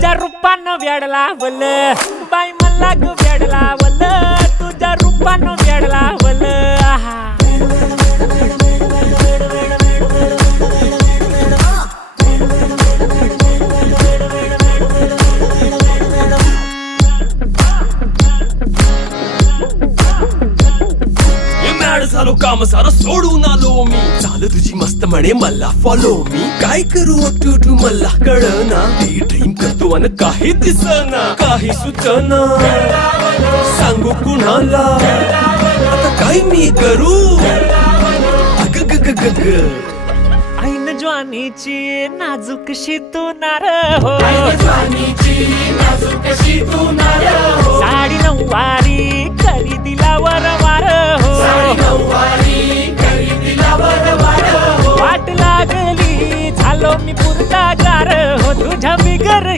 तुझ्या रूपानं वेड लावल बाई मला ग वेड लावल तुझ्या रूपानं वेड लावल आहा झालो काम सारं सोडून आलो मी चाल तुझी मस्त म्हणे मला फॉलो मी काय करू टू मला कळना ती ड्रीम करतो अन काही दिसना काही सुचना सांगू कुणाला आता काय मी करू अग ग ग ग ग ऐन ज्वानीची नाजूकशी तू नार हो साडी नऊवारी करी दिला वरवार हो वाट लागली झालो मी पुरता गार हो तुझ्या